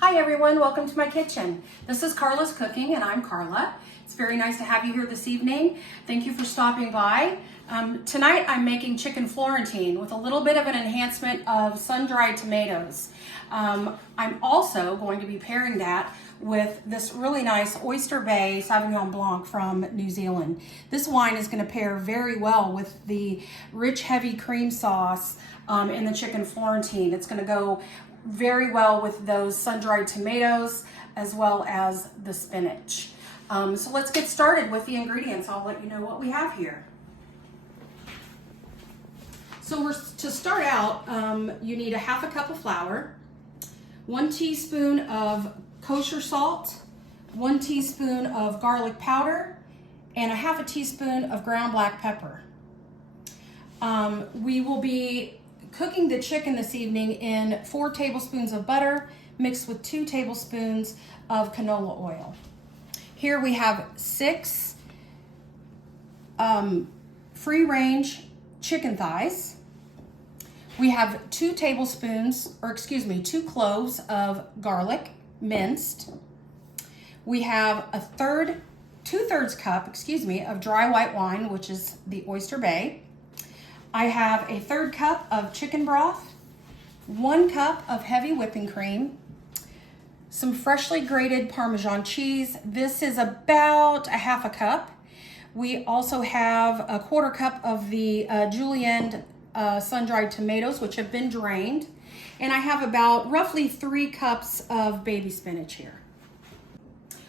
Hi everyone, welcome to my kitchen. This is Carla's Cooking and I'm Carla. It's very nice to have you here this evening. Thank you for stopping by. Tonight I'm making chicken Florentine with a little bit of an enhancement of sun-dried tomatoes. I'm also going to be pairing that with this really nice Oyster Bay Sauvignon Blanc from New Zealand. This wine is going to pair very well with the rich heavy cream sauce in the chicken Florentine. It's going to go very well with those sun-dried tomatoes as well as the spinach. So let's get started with the ingredients. I'll let you know what we have here. So to start out, you need a half a cup of flour, 1 teaspoon of kosher salt, 1 teaspoon of garlic powder, and a half a teaspoon of ground black pepper. We will be cooking the chicken this evening in 4 tablespoons of butter mixed with 2 tablespoons of canola oil. Here we have 6 free-range chicken thighs. We have 2 cloves of garlic, minced. We have a 2/3 cup, of dry white wine, which is the Oyster Bay. I have a 1/3 cup of chicken broth, 1 cup of heavy whipping cream, some freshly grated Parmesan cheese. This is about a half a cup. We also have a 1/4 cup of the julienne sun-dried tomatoes, which have been drained. And I have about roughly 3 cups of baby spinach here.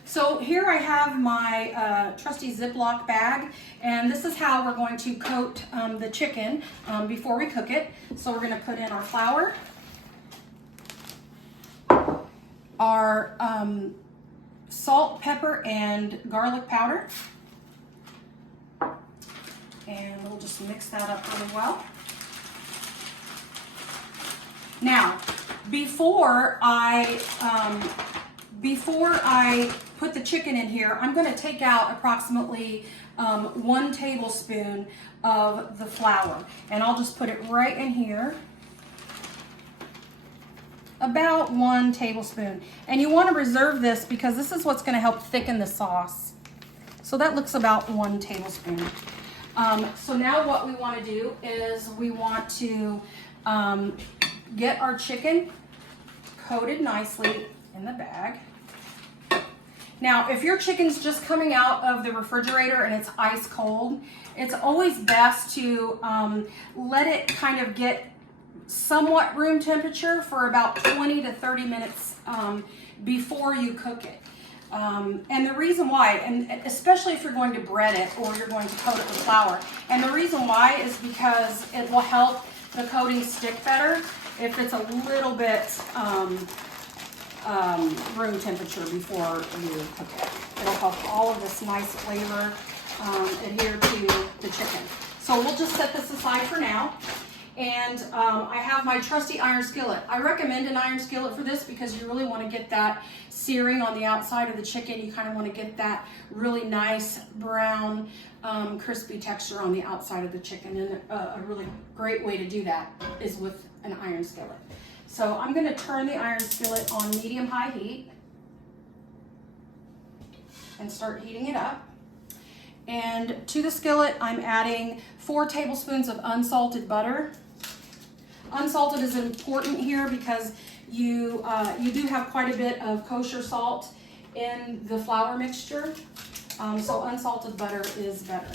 So here I have my trusty Ziploc bag, and this is how we're going to coat the chicken before we cook it. So we're going to put in our flour, our salt, pepper, and garlic powder, and we'll just mix that up really well. Now, before I put the chicken in here, I'm going to take out approximately 1 tablespoon of the flour, and I'll just put it right in here. About 1 tablespoon. And you want to reserve this because this is what's going to help thicken the sauce. So that looks about 1 tablespoon. So now what we want to do is we want to get our chicken coated nicely in the bag. Now, if your chicken's just coming out of the refrigerator and it's ice cold, it's always best to let it kind of get somewhat room temperature for about 20 to 30 minutes before you cook it. And the reason why, and especially if you're going to bread it or you're going to coat it with flour, and the reason why is because it will help the coating stick better if it's a little bit room temperature before you cook it. It'll help all of this nice flavor adhere to the chicken. So we'll just set this aside for now. And I have my trusty iron skillet. I recommend an iron skillet for this because you really want to get that searing on the outside of the chicken. You kind of want to get that really nice brown, crispy texture on the outside of the chicken. And a really great way to do that is with an iron skillet. So I'm going to turn the iron skillet on medium-high heat and start heating it up. And to the skillet, I'm adding 4 tablespoons of unsalted butter. Unsalted is important here because you do have quite a bit of kosher salt in the flour mixture, so unsalted butter is better.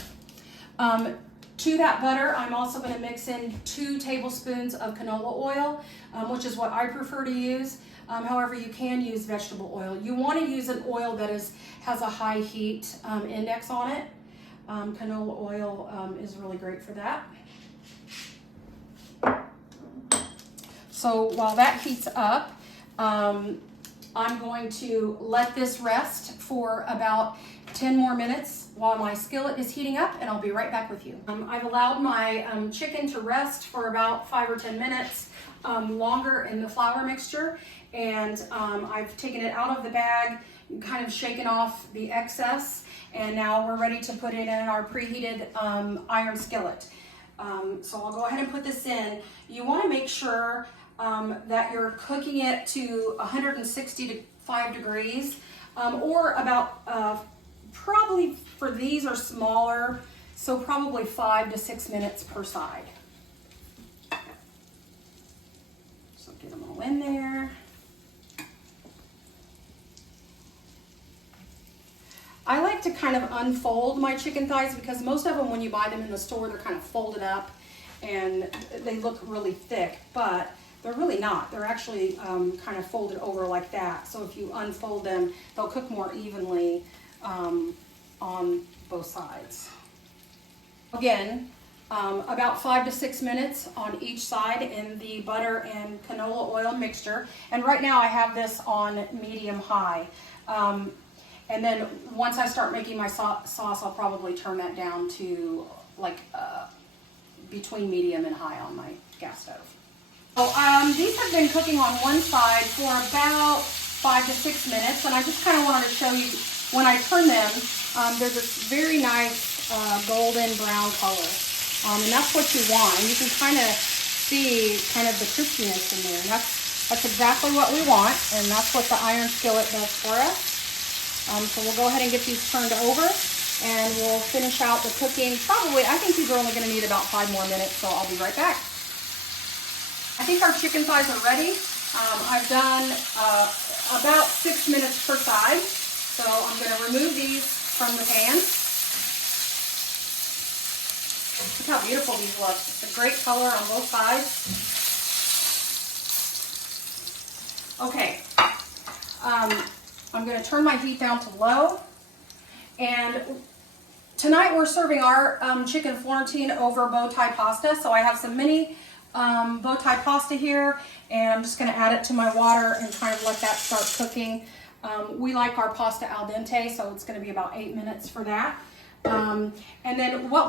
To that butter, I'm also going to mix in 2 tablespoons of canola oil, which is what I prefer to use. However, you can use vegetable oil. You want to use an oil that has a high heat index on it. Canola oil is really great for that. So while that heats up, I'm going to let this rest for about 10 more minutes while my skillet is heating up, and I'll be right back with you. I've allowed my chicken to rest for about 5 or 10 minutes longer in the flour mixture, and I've taken it out of the bag, kind of shaken off the excess, and now we're ready to put it in our preheated iron skillet. So I'll go ahead and put this in. You want to make sure that you're cooking it to 165 degrees, or about, probably for these are smaller, so probably 5 to 6 minutes per side. So get them all in there. I like to kind of unfold my chicken thighs because most of them, when you buy them in the store, they're kind of folded up and they look really thick, but they're really not. They're actually kind of folded over like that. So if you unfold them, they'll cook more evenly on both sides. Again, about 5 to 6 minutes on each side in the butter and canola oil mixture. And right now I have this on medium high. And then once I start making my sauce, I'll probably turn that down to like between medium and high on my gas stove. So these have been cooking on one side for about 5 to 6 minutes, and I just kind of wanted to show you when I turn them, there's this very nice golden brown color, and that's what you want. And you can kind of see kind of the crispiness in there, and that's exactly what we want, and that's what the iron skillet does for us. So we'll go ahead and get these turned over, and we'll finish out the cooking. Probably, I think these are only going to need about 5 more minutes, so I'll be right back. I think our chicken thighs are ready. I've done about 6 minutes per side, so I'm going to remove these from the pan. Look how beautiful these look. It's a great color on both sides. Okay. I'm going to turn my heat down to low, and tonight we're serving our chicken Florentine over bow tie pasta. So I have some mini bow tie pasta here, and I'm just going to add it to my water and kind of let that start cooking. We like our pasta al dente, so it's going to be about 8 minutes for that. And then what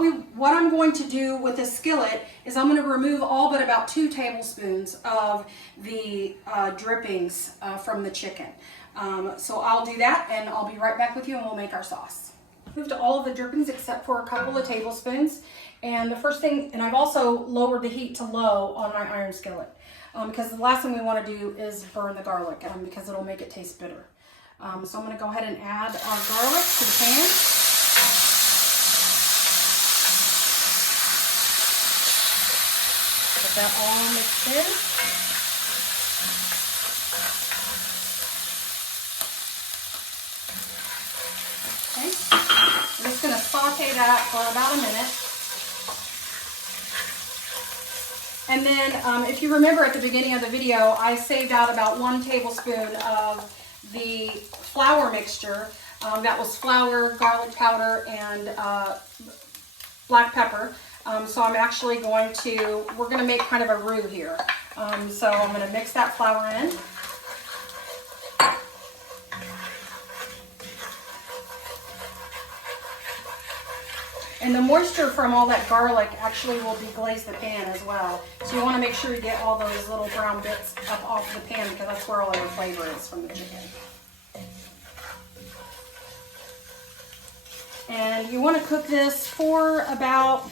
I'm going to do with this skillet is I'm going to remove all but about 2 tablespoons of the drippings from the chicken. So I'll do that, and I'll be right back with you, and we'll make our sauce. Moved to all of the drippings except for a couple of tablespoons. And the first thing, and I've also lowered the heat to low on my iron skillet, because the last thing we want to do is burn the garlic, because it'll make it taste bitter. So I'm going to go ahead and add our garlic to the pan. Get that all mixed in. Okay. I'm just going to saute that for about a minute. And then if you remember at the beginning of the video, I saved out about 1 tablespoon of the flour mixture. That was flour, garlic powder, and black pepper. So I'm actually we're going to make kind of a roux here. So I'm going to mix that flour in. And the moisture from all that garlic actually will deglaze the pan as well. So you want to make sure you get all those little brown bits up off the pan, because that's where all your flavor is from the chicken. And you want to cook this for about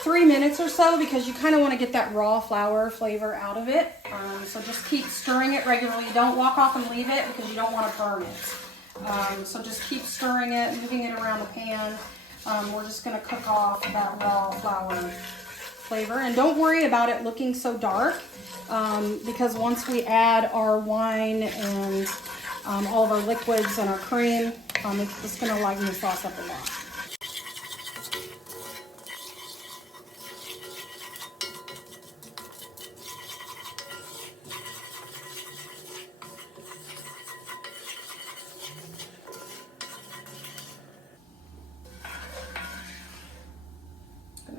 3 minutes or so, because you kind of want to get that raw flour flavor out of it. So just keep stirring it regularly. Don't walk off and leave it, because you don't want to burn it. So just keep stirring it, moving it around the pan. We're just going to cook off that raw flour flavor. And don't worry about it looking so dark, because once we add our wine and all of our liquids and our cream, it's just going to lighten the sauce up a lot.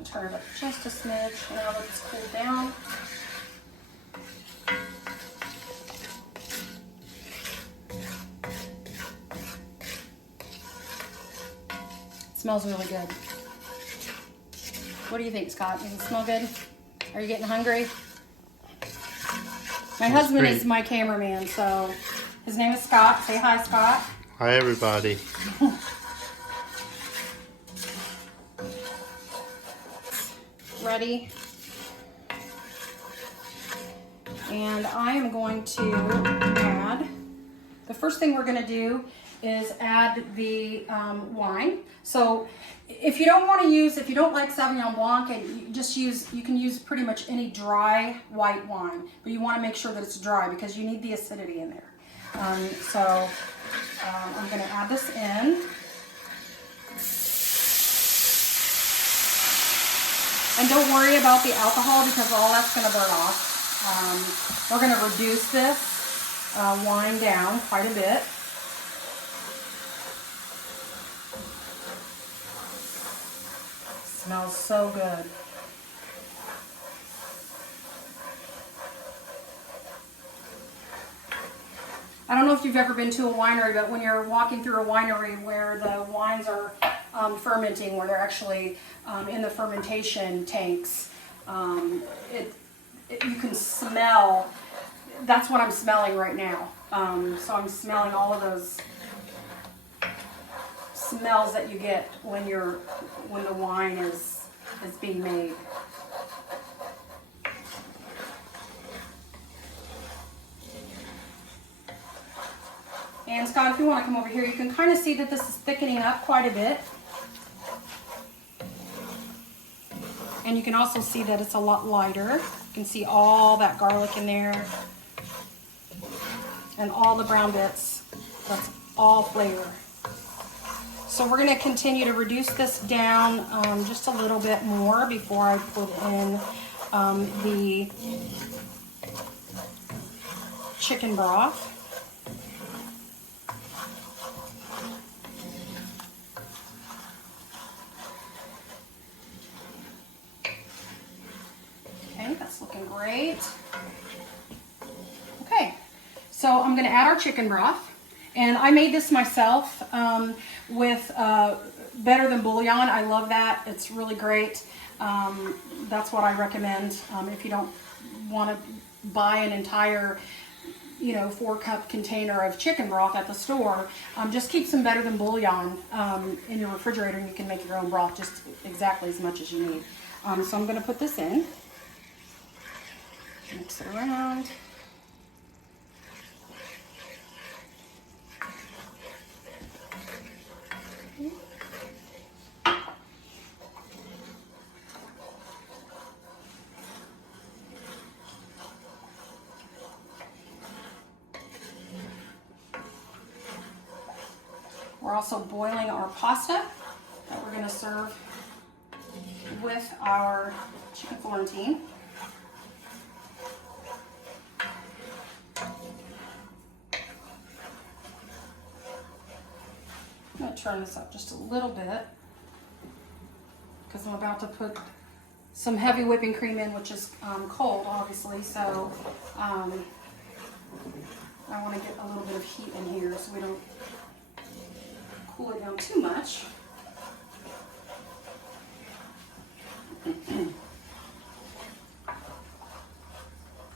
Turn it up just a smidge now that it's cooled down. It smells really good. What do you think, Scott? Does it smell good? Are you getting hungry? My husband is my cameraman, so his name is Scott. Say hi, Scott. Hi, everybody. Ready. And I am going to add, the first thing we're going to do is add the wine. So if you don't want to use, if you don't like Sauvignon Blanc, and you can use pretty much any dry white wine, but you want to make sure that it's dry because you need the acidity in there. I'm going to add this in. And don't worry about the alcohol because all that's going to burn off. We're going to reduce this wine down quite a bit. Smells so good. I don't know if you've ever been to a winery, but when you're walking through a winery where the wines are fermenting, where they're actually in the fermentation tanks, you can smell. That's what I'm smelling right now. So I'm smelling all of those smells that you get when the wine is being made. And Scott, if you want to come over here, you can kind of see that this is thickening up quite a bit. And you can also see that it's a lot lighter. You can see all that garlic in there. And all the brown bits. That's all flavor. So we're going to continue to reduce this down just a little bit more before I put in the chicken broth. Okay, that's looking great. Okay, so I'm going to add our chicken broth. And I made this myself with better than bouillon. I love that. It's really great. That's what I recommend if you don't want to buy an entire 4-cup container of chicken broth at the store. Just keep some better than bouillon in your refrigerator, and you can make your own broth just exactly as much as you need. So I'm going to put this in. Mix it around. We're also boiling our pasta that we're going to serve with our chicken Florentine. I'm going to turn this up just a little bit because I'm about to put some heavy whipping cream in, which is cold, obviously. So I want to get a little bit of heat in here so we don't cool it down too much.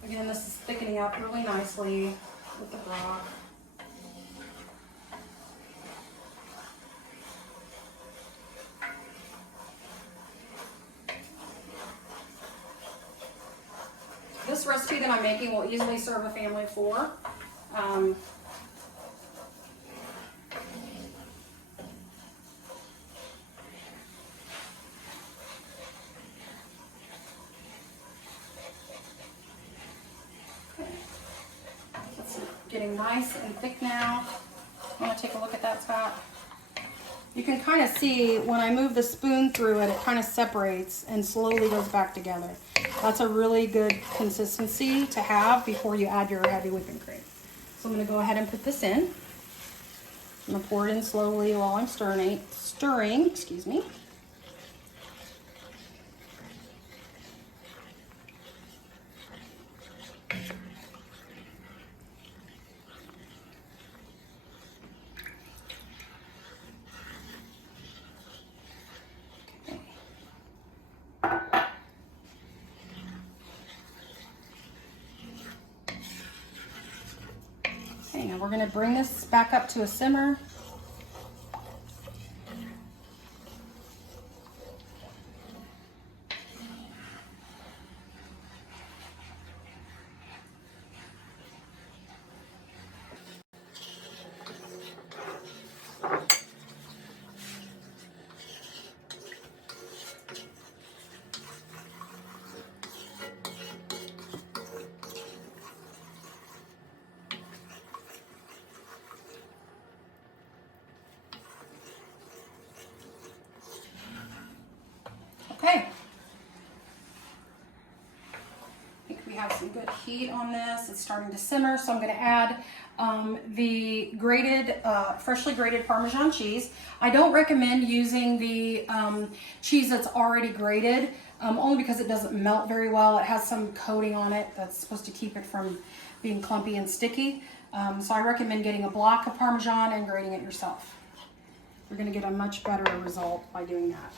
Again, this is thickening up really nicely with the broth. This recipe that I'm making will easily serve a family of 4. It's getting nice and thick now. I'm going to take a look at that, Scott. You can kind of see when I move the spoon through it, it kind of separates and slowly goes back together. That's a really good consistency to have before you add your heavy whipping cream. So I'm going to go ahead and put this in. I'm going to pour it in slowly while I'm stirring, excuse me. Okay, now we're going to bring this back up to a simmer. good heat on this. It's starting to simmer, so I'm going to add the grated, freshly grated Parmesan cheese. I don't recommend using the cheese that's already grated, only because it doesn't melt very well. It has some coating on it that's supposed to keep it from being clumpy and sticky. So I recommend getting a block of Parmesan and grating it yourself. You're going to get a much better result by doing that.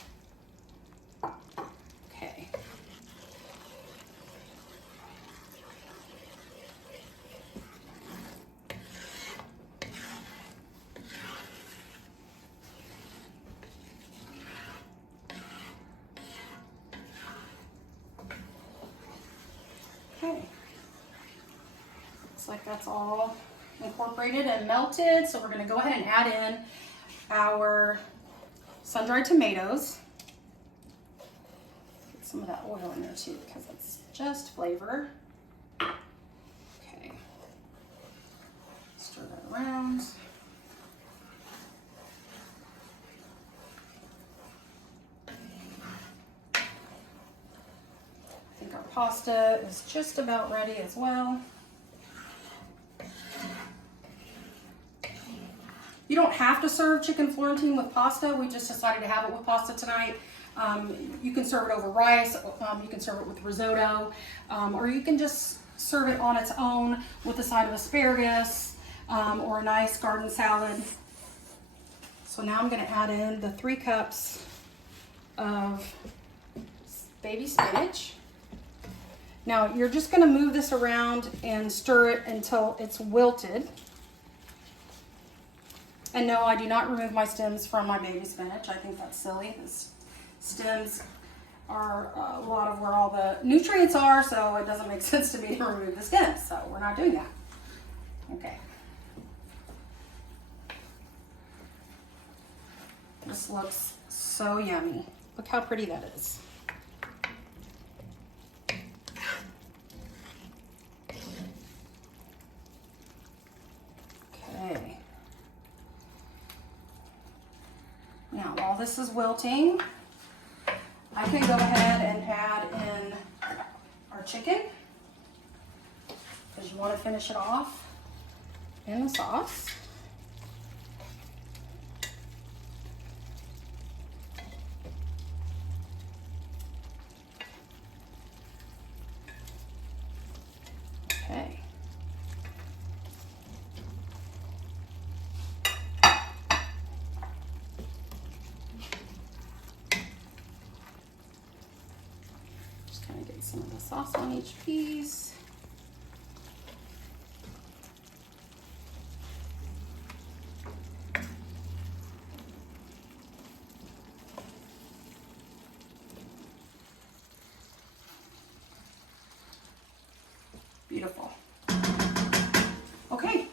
Okay. Okay. Looks like that's all incorporated and melted. So we're going to go ahead and add in our sun-dried tomatoes. Get some of that oil in there too, because it's just flavor. Okay. Stir that around. I think our pasta is just about ready as well. You don't have to serve chicken Florentine with pasta. We just decided to have it with pasta tonight. You can serve it over rice, you can serve it with risotto, or you can just serve it on its own with a side of asparagus or a nice garden salad. So now I'm going to add in the 3 cups of baby spinach. Now you're just going to move this around and stir it until it's wilted. And no, I do not remove my stems from my baby spinach. I think that's silly. The stems are a lot of where all the nutrients are, so it doesn't make sense to me to remove the stems. So we're not doing that. Okay. This looks so yummy. Look how pretty that is. Okay. Now, while this is wilting, I can go ahead and add in our chicken, because you want to finish it off in the sauce. Okay. Some of the sauce on each piece. Beautiful. Okay,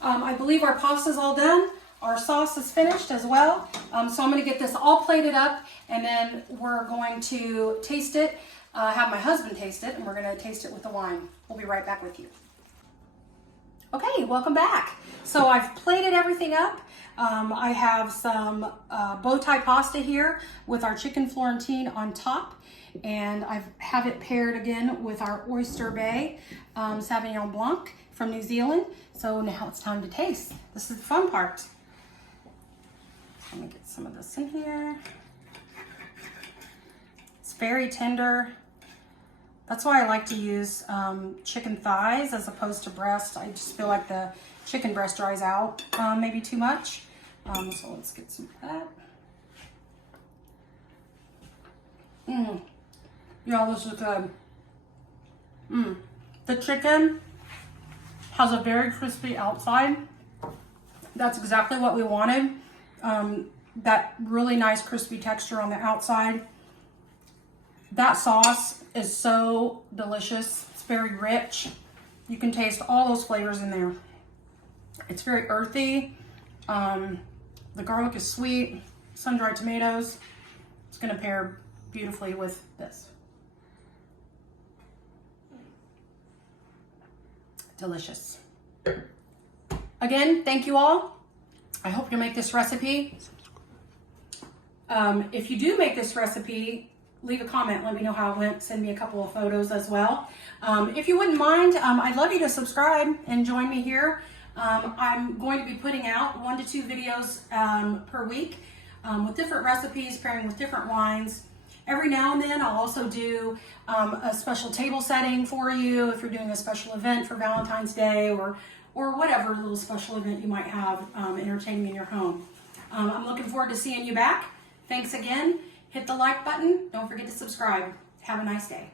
I believe our pasta's all done. Our sauce is finished as well. So I'm going to get this all plated up, and then we're going to taste it. Have my husband taste it, and we're going to taste it with the wine. We'll be right back with you. Okay, welcome back. So I've plated everything up. I have some bow tie pasta here with our chicken Florentine on top, and I have it paired again with our Oyster Bay Sauvignon Blanc from New Zealand. So now it's time to taste. This is the fun part. Let me get some of this in here. It's very tender. That's why I like to use chicken thighs as opposed to breast. I just feel like the chicken breast dries out maybe too much. So let's get some of that. Yeah, this is good. The chicken has a very crispy outside. That's exactly what we wanted. That really nice crispy texture on the outside. That sauce is so delicious. It's very rich. You can taste all those flavors in there. It's very earthy. The garlic is sweet. Sun-dried tomatoes. It's going to pair beautifully with this. Delicious. Again, thank you all. I hope you make this recipe. If you do make this recipe, leave a comment. Let me know how it went. Send me a couple of photos as well. If you wouldn't mind, I'd love you to subscribe and join me here. I'm going to be putting out 1 to 2 videos per week with different recipes, pairing with different wines. Every now and then I'll also do a special table setting for you if you're doing a special event for Valentine's Day or whatever little special event you might have entertaining in your home. I'm looking forward to seeing you back. Thanks again. Hit the like button. Don't forget to subscribe. Have a nice day.